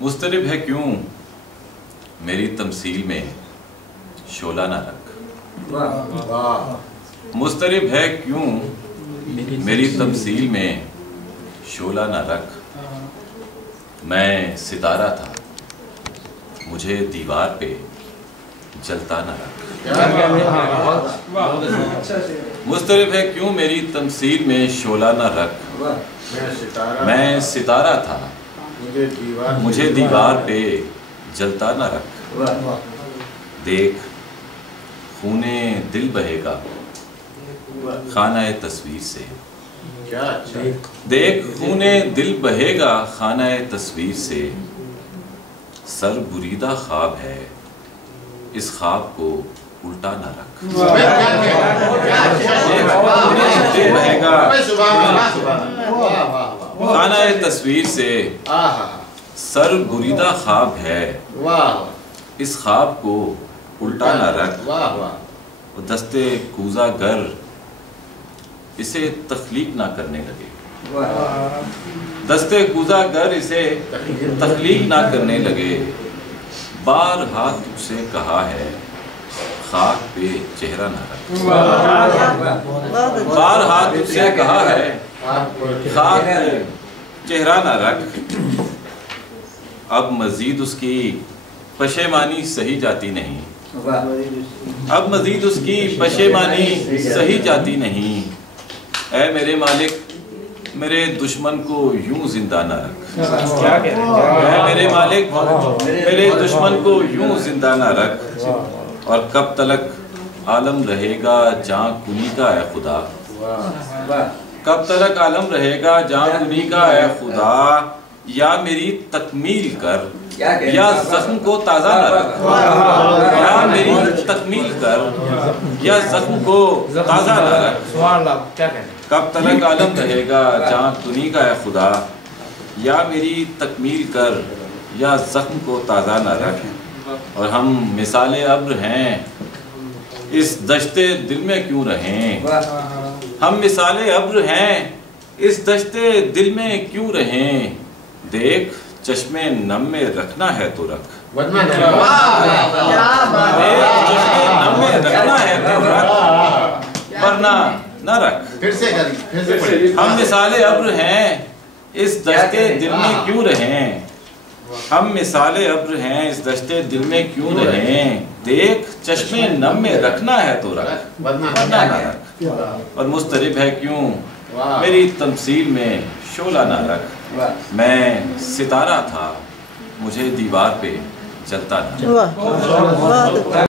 मुस्तरिब है क्यों मेरी तमसील में शोला ना रख। मुस्तरिब है क्यों मेरी तमसील में शोला ना रख। मैं सितारा था मुझे दीवार पे जलता ना रख। मुस्तरिब है क्यों मेरी तमसील में शोला ना रख। मैं सितारा था मुझे दीवार पे जलता ना रख। देख खूने दिल बहेगा खानाए तस्वीर से। देख खूने दिल बहेगा खानाए तस्वीर से। सर बुरीदा ख्वाब है इस ख्वाब को उल्टा ना रख। दिल बहेगा खानाए तस्वीर से। सर बुरीदा ख्वाब है इस ख्वाब को उल्टा ना रख। दस्ते कूजा गर इसे तख्लीक ना करने लगे। दस्ते कूजा गर इसे तख्लीक ना करने लगे। बार हाथ तुझसे कहा है खाक पे चेहरा ना रख। बार हाथ तुझसे कहा है खाक पे चेहरा ना रख। अब मजीद उसकी पशेमानी सही जाती नहीं। अब मजीद उसकी पशेमानी सही जाती नहीं। ऐ मेरे मालिक मेरे दुश्मन को यूं जिंदा न रख। ऐ मेरे मालिक मेरे दुश्मन को यूं जिंदा न रख। और कब तलक आलम रहेगा जां कुनी का है खुदा। कब तलक आलम रहेगा जां कुनी का है खुदा। या मेरी तकमील कर या जख्म को ताज़ा न रख। या मेरी तकमील कर या जख्म को ताज़ा न रख। कब तलक आलम रहेगा जां कुनी का है खुदा। या मेरी तकमील कर या जख्म को ताज़ा न रख। और हम मिसाले अब्र हैं इस दश्ते दिल में क्यों रहें। हम मिसाले अब्र हैं इस दश्ते दिल में क्यों रहें। देख चश्मे नम में रखना है तो रख। देख चश्मे नम में रखना है तो रख वरना न रख। हम मिसाले अब्र हैं इस दश्ते दिल में क्यों रहें। हम मिसाले अब्र हैं इस दश्ते दिल में क्यों रहें। देख चश्मे नम में रखना है तो रख वरना न रख। और मुस्तरिब है क्यों मेरी तमसील में शोला ना रख। मैं सितारा था मुझे दीवार पे जलता ना।